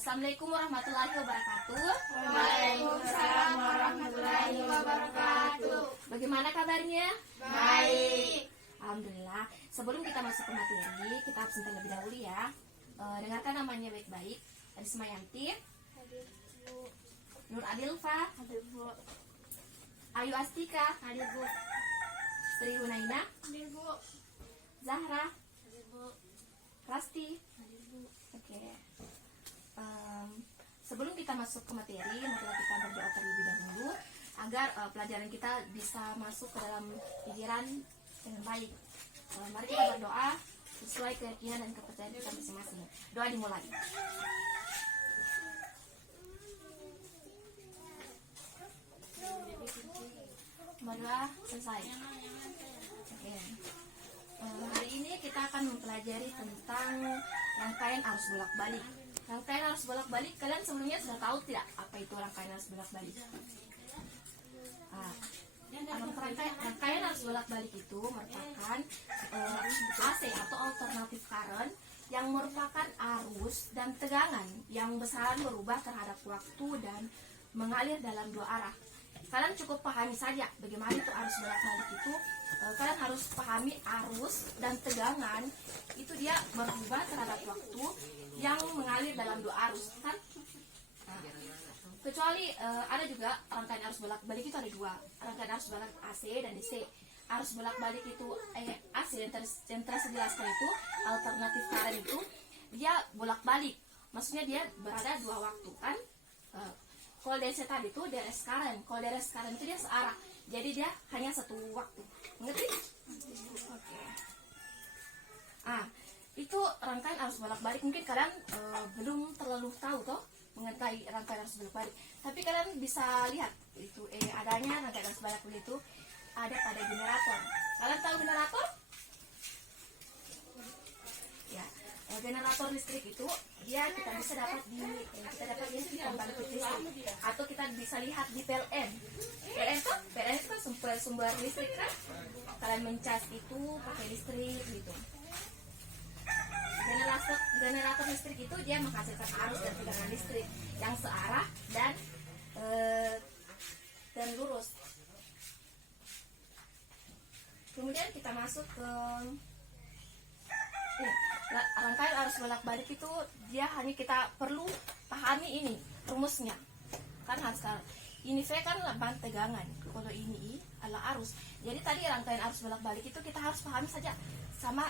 Assalamualaikum warahmatullahi wabarakatuh. Waalaikumsalam warahmatullahi wabarakatuh. Bagaimana kabarnya? Baik. Alhamdulillah. Sebelum kita masuk ke materi, kita absen terlebih dahulu ya. Dengarkan namanya baik-baik. Risma Yanti, Hadir Bu. Nur Adilfa, Hadir Bu. Ayu Astika, Hadir Bu. Sri Hunaina, Hadir Bu. Zahra, Hadir Bu. Rasti. Hadir Bu. Oke. Sebelum kita masuk ke materi, marilah kita berdoa terlebih dahulu agar pelajaran kita bisa masuk ke dalam pikiran dengan baik. Mari kita berdoa sesuai keyakinan dan kepercayaan kita masing-masing. Doa dimulai. Marilah selesai. Oke. Hari ini kita akan mempelajari tentang rangkaian arus bolak-balik. Rangkaian arus bolak-balik, kalian sebelumnya sudah tahu tidak apa itu rangkaian arus bolak-balik? Rangkaian arus bolak-balik itu merupakan AC atau alternatif current yang merupakan arus dan tegangan yang besaran berubah terhadap waktu dan mengalir dalam dua arah. Kalian cukup pahami saja bagaimana itu arus bolak-balik itu. Kalian harus pahami arus dan tegangan itu dia berubah terhadap waktu yang mengalir dalam dua arus, kan? Kecuali ada juga rangkaian arus bolak-balik itu ada dua, rangkaian arus bolak AC dan DC. Arus bolak-balik itu AC yang telah saya jelaskan itu alternatif current itu dia bolak-balik, maksudnya dia berada dua waktu, kan? Kalau DC tadi itu DRS current, kalau DRS current itu dia searah, jadi dia hanya satu waktu, mengerti? Oke. Itu rangkaian arus bolak-balik. Mungkin kalian belum terlalu tahu toh mengenai rangkaian arus bolak-balik, tapi kalian bisa lihat itu adanya rangkaian arus bolak-balik itu ada pada generator. Kalian tahu generator? Ya, generator listrik itu dia kita bisa dapat di pembangkit listrik, atau kita bisa lihat di PLN. PLN itu kan sumber listrik, kan? Kalian mencas itu pakai listrik gitu. Generator listrik itu dia menghasilkan arus dan tegangan listrik yang searah dan lurus. Kemudian kita masuk ke rangkaian arus bolak-balik itu dia hanya kita perlu pahami ini rumusnya, kan harus ini V kan bahan tegangan, kalau ini I adalah arus. Jadi tadi rangkaian arus bolak-balik itu kita harus pahami saja sama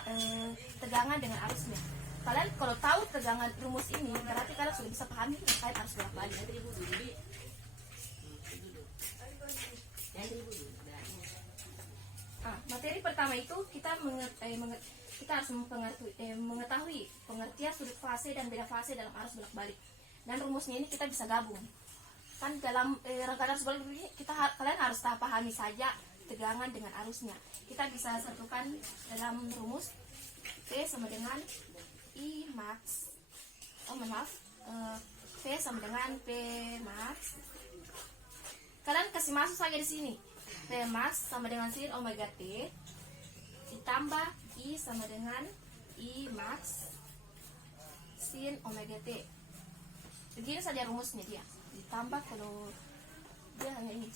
tegangan dengan arusnya. Kalian kalau tahu tegangan rumus ini berarti kalian sudah bisa pahami rangkaian arus bolak-balik. Materi pertama itu kita harus mengetahui pengertian sudut fase dan beda fase dalam arus bolak-balik. Dan rumusnya ini kita bisa gabung. Kan dalam rangkaian arus bolak-balik ini kalian harus pahami saja tegangan dengan arusnya. Kita bisa satukan dalam rumus P sama dengan I max. P sama dengan P max. Kalian kasih masuk saja di sini. P max sama dengan sin omega T ditambah I sama dengan I max sin omega T. Begini saja rumusnya dia. Ditambah kalau dia hanya ini.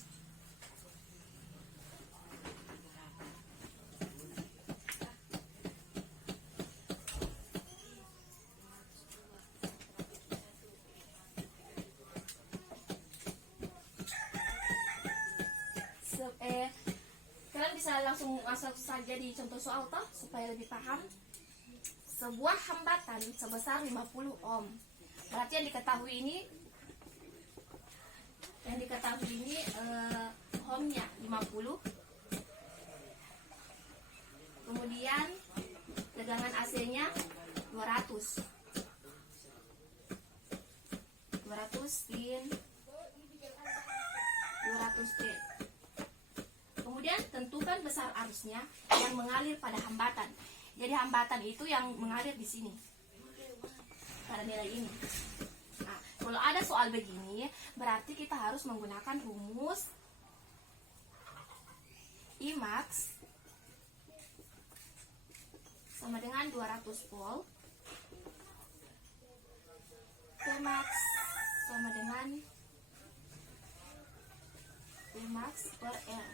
Kalian bisa langsung masuk saja di contoh soal toh supaya lebih paham. Sebuah hambatan sebesar 50 ohm. Berarti yang diketahui ini ohmnya 50. Kemudian tegangan AC-nya 200 sin 200 T. Kemudian tentukan besar arusnya yang mengalir pada hambatan. Jadi hambatan itu yang mengalir di sini pada nilai ini. Nah, kalau ada soal begini, berarti kita harus menggunakan rumus I max sama dengan 200 volt Pmax sama dengan Pmax per R.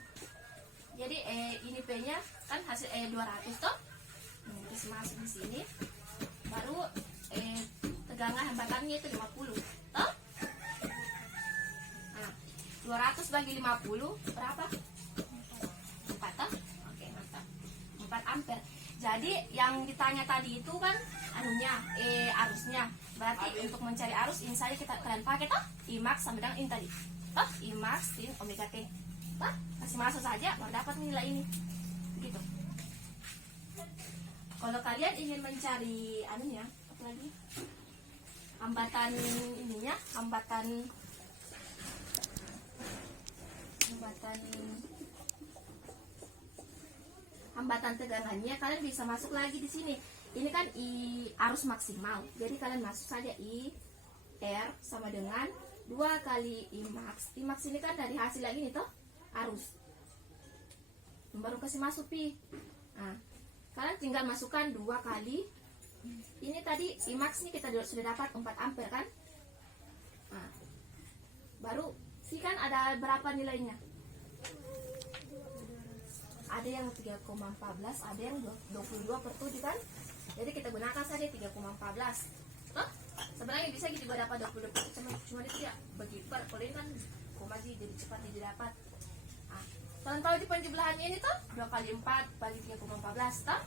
Jadi ini P-nya kan hasil 200 toh. Terus masuk di sini. Baru tegangan hambatannya itu 50 toh. Nah, 200 bagi 50 berapa? 4 toh? Oke, mantap. 4 ampere. Jadi yang ditanya tadi itu kan anunya arusnya. Berarti untuk mencari arus ini saja kalian pakai toh Imax sama dengan ini tadi. Toh Imax sin omega T. Toh kasih masuk saja baru dapat nilai ini. Begitu. Kalau kalian ingin mencari anunya, apa lagi? Hambatan ininya, hambatan tegangannya, kalian bisa masuk lagi di sini. Ini kan arus maksimal. Jadi kalian masuk saja R sama dengan 2 kali Imax. Imax ini kan dari hasil lagi nih toh, arus. Baru kasih masuk pi. Nah, kalian tinggal masukkan 2 kali. Ini tadi Imax nih kita sudah dapat 4 ampere kan? Nah, baru sih kan ada berapa nilainya? Ada yang 3,14, ada yang 22/7 kan? Jadi kita gunakan saja 3,14. Toh? Sebenarnya bisa gitu juga dapat 22, cuma dia tidak bagi per. Kalau ini kan koma jadi cepat didapat. Nah, kalian tahu di penjumlahannya ini tuh 2 kali 4 bagi 3,14 toh?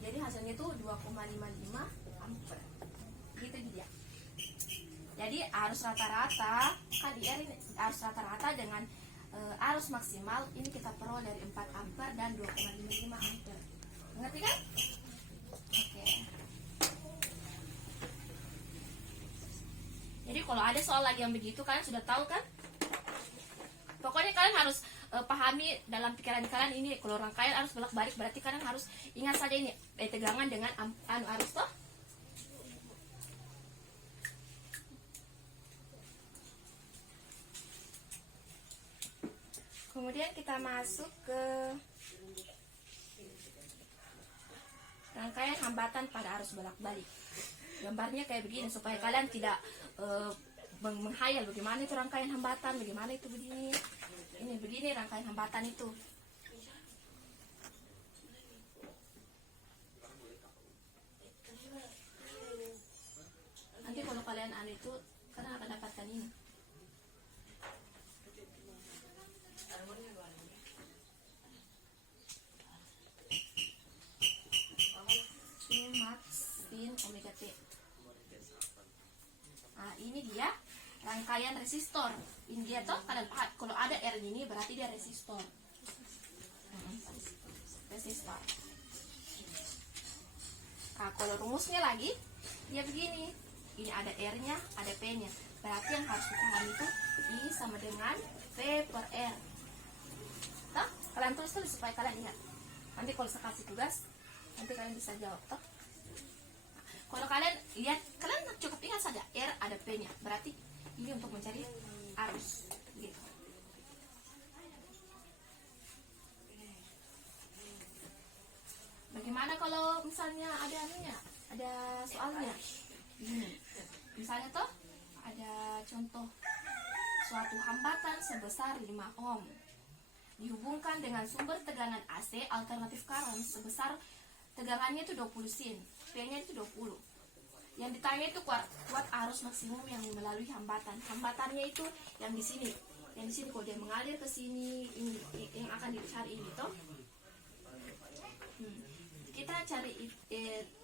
Jadi hasilnya itu 2,55 ampere. Gitu dia. Jadi arus rata-rata kan IR ini arus rata-rata dengan arus maksimal ini kita peroleh dari 4 ampere dan 2,55 ampere. Ngerti kan? Oke. Jadi kalau ada soal lagi yang begitu kalian sudah tahu kan? Pokoknya kalian harus pahami dalam pikiran kalian ini kalau rangkaian arus bolak-balik berarti kalian harus ingat saja ini tegangan dengan arus toh. Kemudian kita masuk ke rangkaian hambatan pada arus bolak-balik. Gambarnya kayak begini supaya kalian tidak menghayal bagaimana itu rangkaian hambatan, bagaimana itu begini. Ini begini rangkaian hambatan itu. Nanti kalau kalian itu kalian akan dapatkan ini. Max sin omega T. Nah, ini dia rangkaian resistor. Ini dia toh kalian paham. Kalau ada R ini berarti dia resistor. Resistor. Nah, kalau rumusnya lagi dia begini. Ini ada R-nya, ada P-nya. Berarti yang harus kita pahami itu I sama dengan V per R. Toh, kalian tulis supaya kalian lihat. Nanti kalau saya kasih tugas, nanti kalian bisa jawab toh. Kalau kalian lihat, kalian cukup ingat saja R ada P-nya. Berarti ini untuk mencari arus. Gitu. Bagaimana kalau misalnya ada anunya, ada soalnya? Misalnya toh ada contoh suatu hambatan sebesar 5 ohm dihubungkan dengan sumber tegangan AC alternatif current sebesar tegangannya itu 20 sin, P-nya itu 20. Yang ditanya itu kuat arus maksimum yang melalui hambatan. Hambatannya itu yang di sini. Yang di sini kalau dia mengalir ke sini, ini yang akan dicari ini toh. Kita cari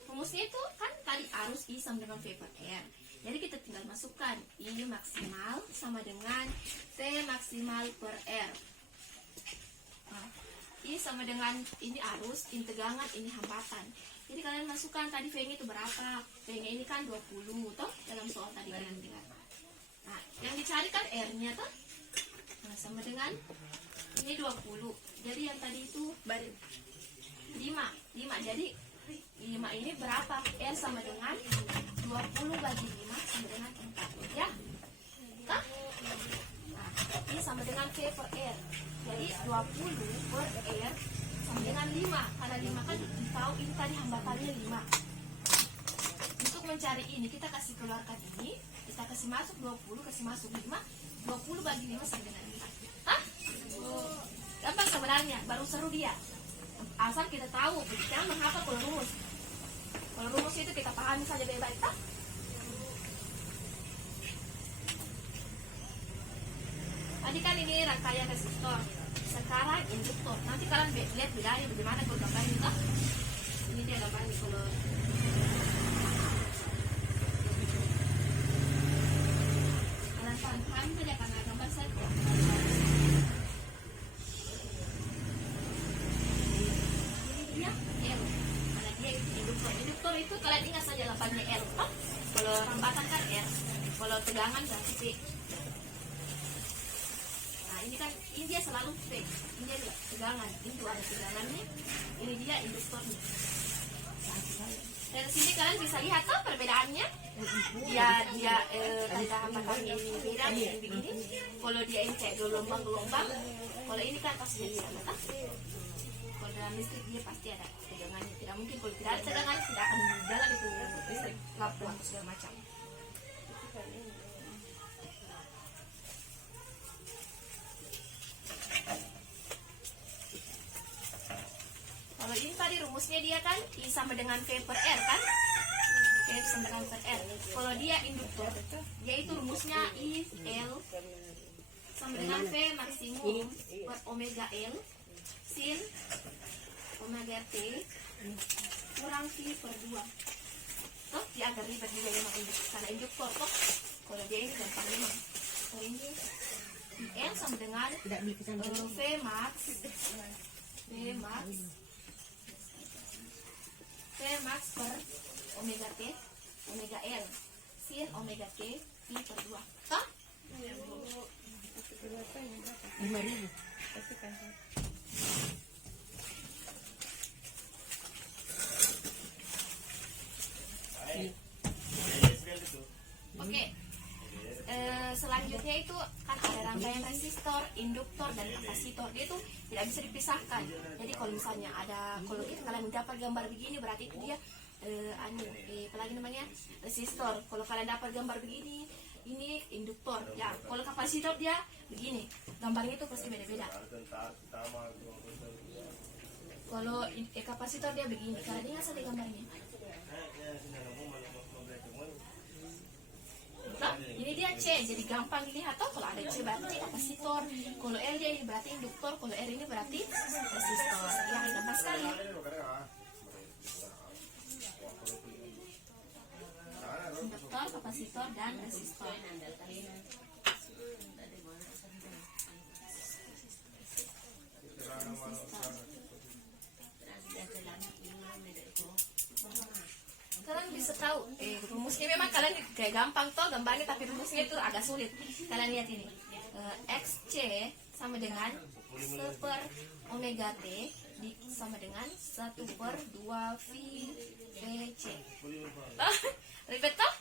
rumusnya itu kan tadi arus I sama dengan V per R. Jadi kita tinggal masukkan I maksimal sama dengan V maksimal per R. Nah, I sama dengan ini arus, ini tegangan, ini hambatan. Jadi kalian masukkan tadi V-nya itu berapa? V-nya ini kan 20 toh dalam soal tadi kalian dengar. Nah, yang dicari kan R-nya toh. Nah, sama dengan ini 20. Jadi yang tadi itu 5. Jadi 5 ini berapa? R sama dengan 20 bagi 5 sama dengan 4. Ya? Toh? Nah, ini sama dengan V per R. Jadi 20 per R sama dengan 5. Karena 5 kan tahu ini tadi hambatannya 5. Untuk mencari ini kita kasih keluarkan ini. kasih masuk 20, kasih masuk 5. 20 bagi 5 sama dengan 5. Hah? Gampang sebenarnya, baru seru dia. Asal kita tahu, jangan menghafal kalau rumus. Kalau rumus itu kita pahami saja baik-baik, tak? Tadi kan ini rangkaian resistor. Sekarang induktor. Nanti kalian lihat bedanya bagaimana kalau gambarnya itu. Ini dia gambarnya kalau kalian paham saja karena gambar saya. Ini dia L. Mana dia itu induktor. Induktor itu kalian ingat saja lambangnya L. Oh? Kalau rambatan kan R. Kalau tegangan berarti P. Ini kan ini dia selalu P, ini dia tegangan, ini tuh ada tegangannya, ini dia induktornya. Dari sini kalian bisa lihat tuh perbedaannya. Dia kata apakah ini beda ini begini. Kalau dia ini kayak gelombang, kalau ini kan pasti jadi sama tak? Kalau dalam listrik dia pasti ada tegangannya. Tidak mungkin kalau tidak ada tegangan tidak akan jalan itu listrik lampu atau segala macam. Kalau ini tadi rumusnya dia kan I sama dengan V per R kan? V sama dengan per R. Kalau dia induktor, dia itu rumusnya I L sama dengan V maksimum per omega L sin omega T kurang V per 2. Tuh, dia agak ribet juga memang induktor. Karena induktor tuh, kalau dia ini gampang memang. Kalau ini L sama dengan V max per omega T, omega L, sin omega T, pi per 2. Toh? 5.000. Oke. Selanjutnya itu kan ada rangkaian resistor, induktor dan kapasitor. Dia itu tidak bisa dipisahkan. Jadi kalau misalnya kalau kita kalian dapat gambar begini berarti itu dia apalagi namanya resistor. Kalau kalian dapat gambar begini, ini induktor. Ya, kalau kapasitor dia begini. Gambarnya itu pasti beda-beda. Kalau kapasitor dia begini. Kalian ingat saja gambarnya. Nah, ini dia C, jadi gampang dilihat tuh. Kalau ada C berarti kapasitor, kalau L dia berarti induktor, kalau R ini berarti resistor. Ya, gampang sekali. Induktor, kapasitor, dan resistor. Kalian bisa tahu rumusnya memang kalian kayak gampang toh gambarnya, tapi rumusnya itu agak sulit. Kalian lihat ini, XC sama dengan 1 per omega T sama dengan 1 per 2 VC. Ribet toh?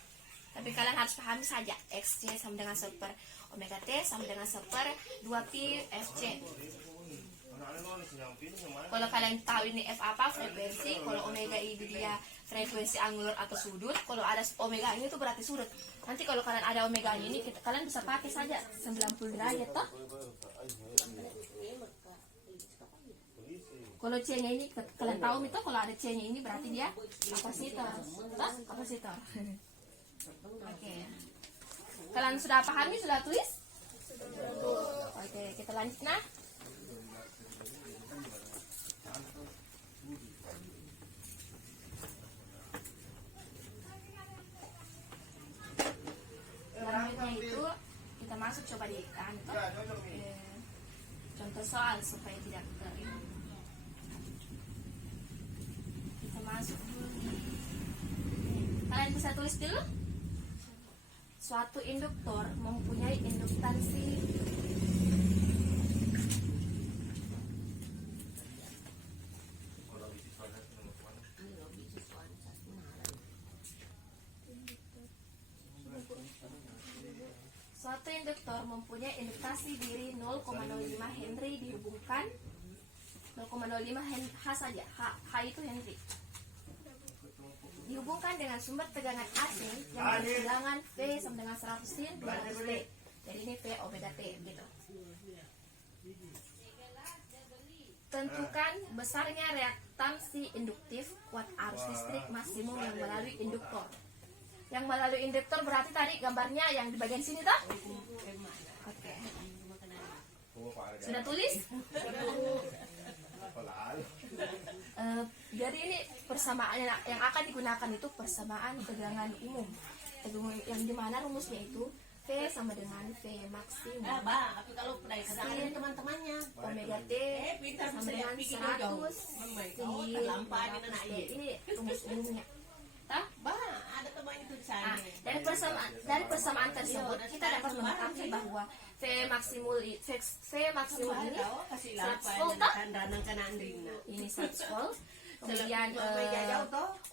Tapi kalian harus pahami saja, XC sama dengan 1 per omega T sama dengan 1 per 2 pi FC. Kalau kalian tahu ini F apa, frekuensi. Kalau omega itu dia frekuensi angular atau sudut. Kalau ada omega ini tuh berarti sudut. Nanti kalau kalian ada omega ini, kalian bisa pakai saja 90 derajat toh. Kalau C-nya ini kalian tahu itu, kalau ada C-nya ini berarti dia kapasitor. Toh, kapasitor. Oke. Kalian sudah pahami, sudah tulis? Oke, kita lanjut nah. Selanjutnya itu kita masuk coba di contoh soal supaya tidak kita masuk dulu. Kalian bisa tulis dulu. Suatu induktor mempunyai induktansi induktasi diri 0,05 Henry dihubungkan 0,05 H saja. H itu Henry dihubungkan dengan sumber tegangan AC yang bertegangan V sama dengan 100 sin 200 T. Jadi ini V omega T gitu. Tentukan besarnya reaktansi induktif kuat arus listrik maksimum yang melalui induktor. Yang melalui induktor berarti tadi gambarnya yang di bagian sini toh? Oke. Sudah tulis? Jadi ini persamaan yang akan digunakan itu persamaan tegangan umum. Yang dimana rumusnya itu V sama dengan V maksimum Tapi kalau pedai teman-temannya omega T sama dengan 100 ini rumus umumnya. Ada temannya Nah, tulisannya. dari persamaan tersebut kita dapat mengetahui bahwa V maksimum ini 100 volt toh? Ini 100 volt. Kemudian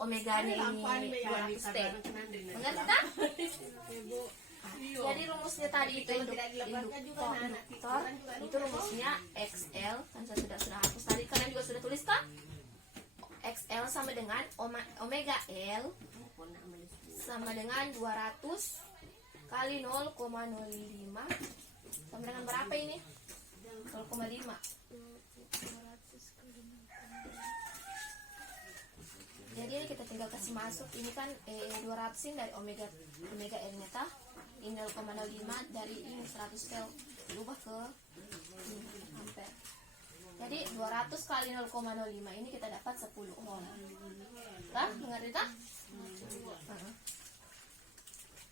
omeganya ini 200 T. Mengerti tak? Jadi rumusnya tadi itu induktor itu rumusnya XL kan saya sudah hapus tadi, kalian juga sudah tulis kan? XL sama dengan omega L sama dengan 200 kali 0,05 sama dengan berapa ini? 0,5. Jadi ini kita tinggal kasih masuk, ini kan 200 ini dari omega L nya tah, ini 0,05 dari ini 100 volt berubah ke ampere. Jadi 200 kali 0,05 ini kita dapat 10 ohm. Tah, mengerti tah?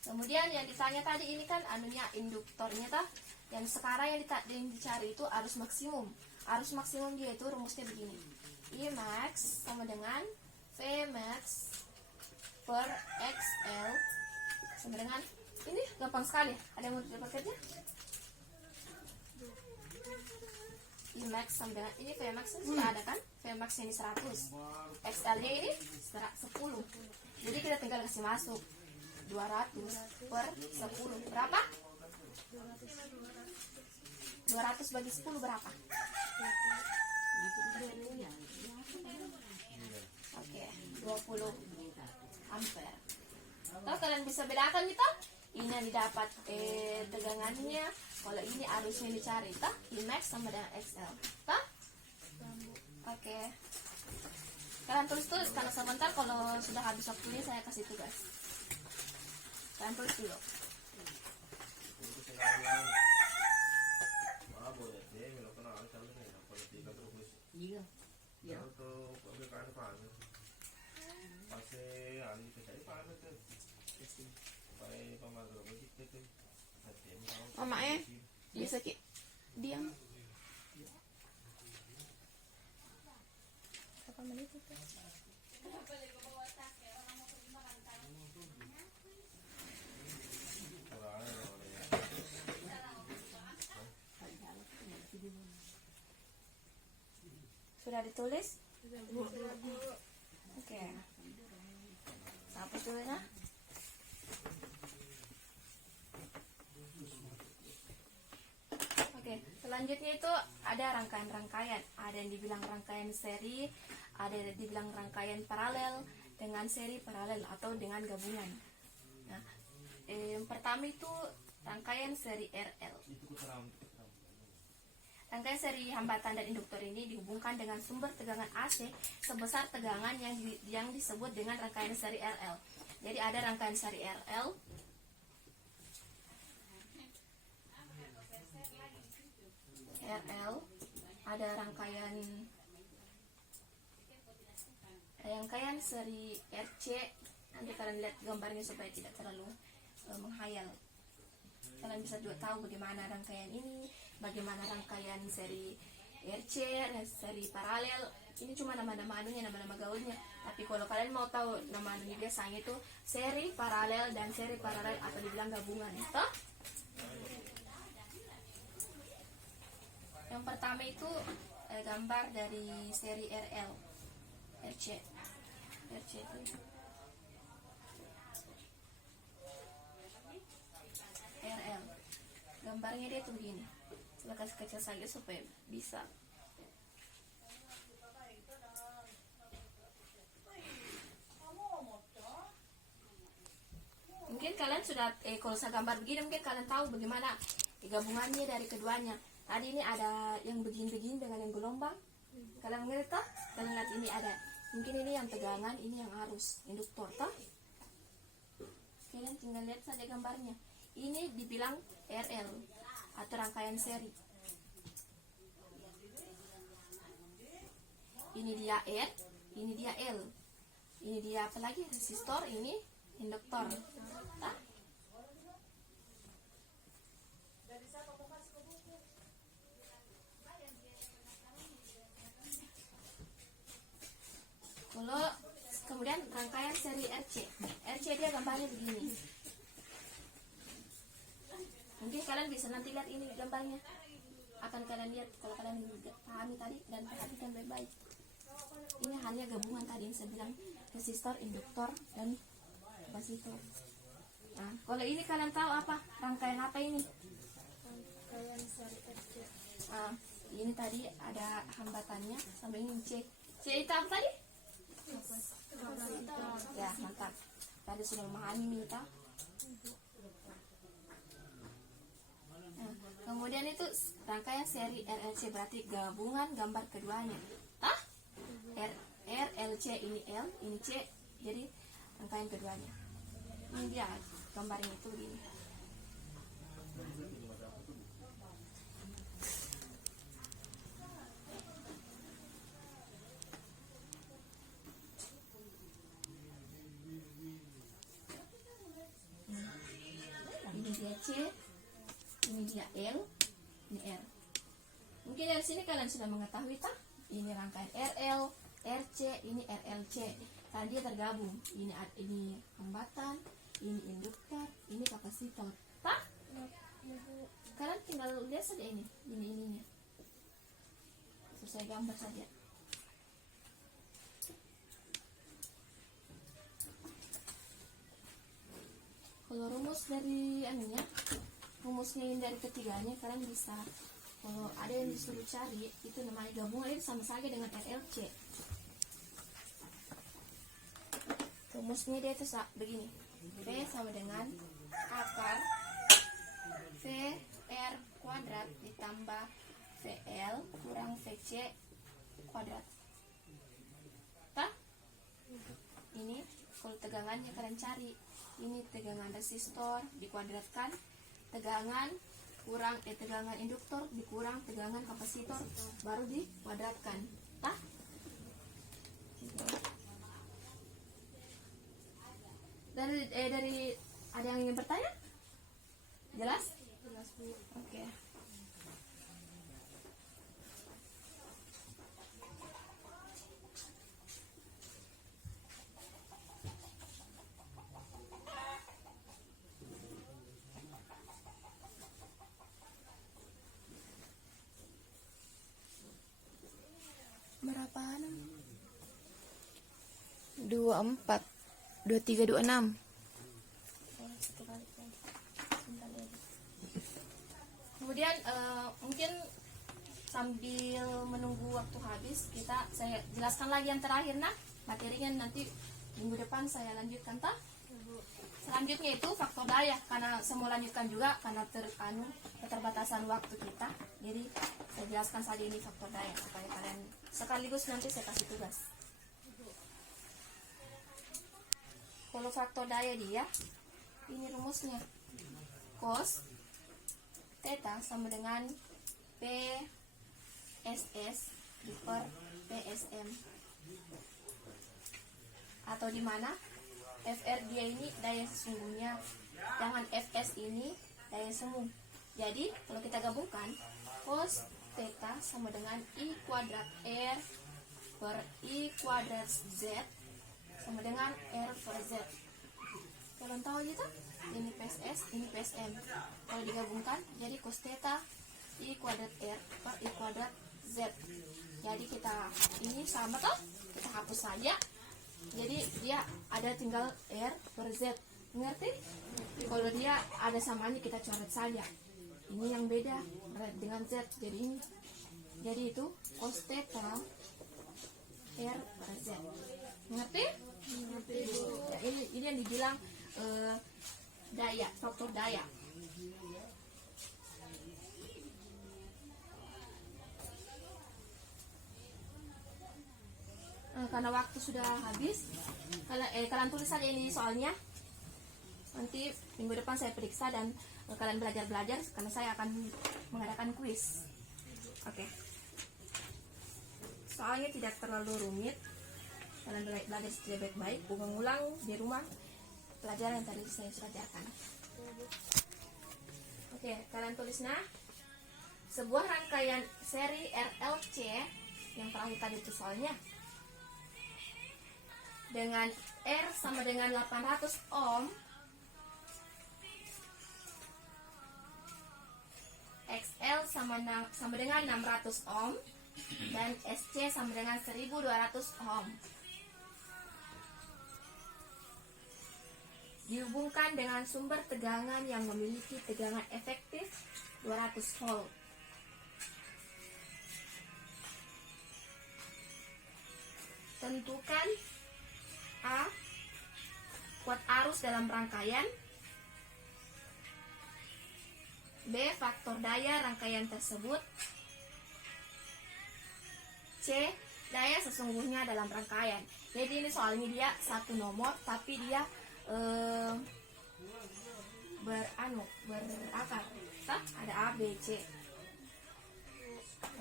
Kemudian yang ditanya tadi ini kan anunya induktornya tah. Yang sekarang yang dicari itu arus maksimum. Arus maksimum dia itu rumusnya begini. I max sama dengan V max per XL sama dengan ini gampang sekali. Ada yang mau dipakainya? I max sama dengan ini V max sudah ada kan? V max ini 100. XL nya ini 10. Jadi kita tinggal kasih masuk 200 per 10 berapa? 200 bagi 10 berapa? Oke, 20 ampere. Kalau kalian bisa bedakan gitu, ini yang didapat tegangannya, kalau ini arusnya dicari, toh? Imax sama dengan XL, toh? Oke. Kalian tulis karena sebentar kalau sudah habis waktunya saya kasih tugas. Kalian tulis dulu. Iya. Mama bisa ki diam. Berapa menit itu? Sudah ditulis? Oke. Hapus dulu ya. Oke, selanjutnya itu ada rangkaian-rangkaian. Ada yang dibilang rangkaian seri, ada yang dibilang rangkaian paralel dengan seri paralel atau dengan gabungan. Nah, yang pertama itu rangkaian seri RL. Rangkaian seri hambatan dan induktor ini dihubungkan dengan sumber tegangan AC sebesar tegangan yang disebut dengan rangkaian seri RL. Jadi ada rangkaian seri RL, ada rangkaian seri RC. Nanti kalian lihat gambarnya supaya tidak terlalu menghayal. Kalian bisa juga tahu bagaimana rangkaian ini, bagaimana rangkaian seri RC, seri paralel. Ini cuma nama-nama anunya, nama-nama gaulnya. Tapi kalau kalian mau tahu nama anunya biasanya itu seri paralel dan seri paralel atau dibilang gabungan. Toh? Yang pertama itu gambar dari seri RL, RC itu. RL gambarnya dia tuh begini, saya kasih kecil saja supaya bisa. Mungkin kalian sudah kalau saya gambar begini mungkin kalian tahu bagaimana gabungannya dari keduanya. Tadi ini ada yang begini-begini dengan yang gelombang. Kalian ngerti toh? Kalian lihat ini ada. Mungkin ini yang tegangan, ini yang arus induktor toh. Kalian tinggal lihat saja gambarnya. Ini dibilang RL atau rangkaian seri. Ini dia R, ini dia L. Ini dia apa lagi? Resistor, ini induktor. Nah. Kalau kemudian rangkaian seri RC. RC dia gambarnya begini. Mungkin kalian bisa nanti lihat ini gambarnya. Akan kalian lihat kalau kalian pahami tadi dan perhatikan baik-baik. Ini hanya gabungan tadi yang saya bilang resistor, induktor, dan kapasitor. Nah, kalau ini kalian tahu apa? Rangkaian apa ini? Rangkaian seri RC. Nah, ini tadi ada hambatannya sampai ini C. C itu apa tadi? Kapasitor. Ya, mantap. Tadi sudah memahami ini toh. Nah, kemudian itu rangkaian seri RLC berarti gabungan gambar keduanya. Hah? RLC ini L, ini C. Jadi rangkaian keduanya. Ini dia gambarnya itu begini. Ini dia C, ini dia L, ini R. Mungkin dari sini kalian sudah mengetahui tak? Ini rangkaian RL, RC, ini RLC. Karena dia tergabung. Ini hambatan, ini induktor, ini kapasitor. Tak? Kalian tinggal lihat saja ininya. Selesai gambar saja. Kalau rumus dari anunya, rumusnya ini dari ketiganya kalian bisa. Kalau ada yang disuruh cari, itu namanya gabungan itu sama saja dengan RLC. Rumusnya dia itu begini. V sama dengan akar VR kuadrat ditambah VL kurang VC kuadrat. Pak? Ini kalau tegangannya kalian cari. Ini tegangan resistor dikuadratkan, tegangan kurang tegangan induktor dikurang tegangan kapasitor baru dikuadratkan. Tah? Dari ada yang ingin bertanya? Jelas? Jelas, Bu. Oke. Berapaan? 24 23 26. Kemudian mungkin sambil menunggu waktu habis saya jelaskan lagi yang terakhir materinya nanti minggu depan saya lanjutkan tak? Selanjutnya itu faktor daya karena saya mau lanjutkan juga karena keterbatasan waktu kita. Jadi saya jelaskan saja ini faktor daya supaya kalian sekaligus nanti saya kasih tugas. Kalau faktor daya dia ini rumusnya cos theta sama dengan PSS per PSM, atau di mana FR dia ini daya sesungguhnya, jangan FS ini daya semu. Jadi kalau kita gabungkan cos theta sama dengan I kuadrat R per I kuadrat Z sama dengan R per Z. Kalian tahu aja tuh? Ini PSS, ini PSM. Kalau digabungkan jadi cos theta I kuadrat R per I kuadrat Z. Jadi kita ini sama toh? Kita hapus saja. Jadi dia ada tinggal R per Z. Ngerti? Kalau dia ada samanya kita coret saja. Ini yang beda dengan Z. Jadi ini. Jadi itu cos theta R per Z. Ngerti? Ngerti, Bu. Ya, ini yang dibilang faktor daya. Karena waktu sudah habis, kalian tulis saja ini soalnya. Nanti minggu depan saya periksa dan kalian belajar karena saya akan mengadakan kuis. Oke. Soalnya tidak terlalu rumit. Kalian belajar secara baik-baik, ulang-ulang di rumah pelajaran yang tadi saya sudah ajarkan. Oke, kalian tulis sebuah rangkaian seri RLC yang terakhir tadi itu soalnya dengan R sama dengan 800 ohm, XL sama dengan 600 ohm, dan SC sama dengan 1200 ohm. Dihubungkan dengan sumber tegangan yang memiliki tegangan efektif 200 volt. Tentukan A. Kuat arus dalam rangkaian. B. Faktor daya rangkaian tersebut. C. Daya sesungguhnya dalam rangkaian. Jadi ini soalnya dia satu nomor tapi dia berakar. Ada A, B, C.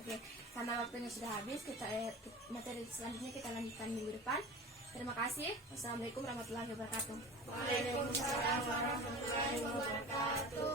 Oke, karena waktunya sudah habis, materi selanjutnya kita lanjutkan minggu depan. Terima kasih. Wassalamualaikum warahmatullahi wabarakatuh. Waalaikumsalam warahmatullahi wabarakatuh.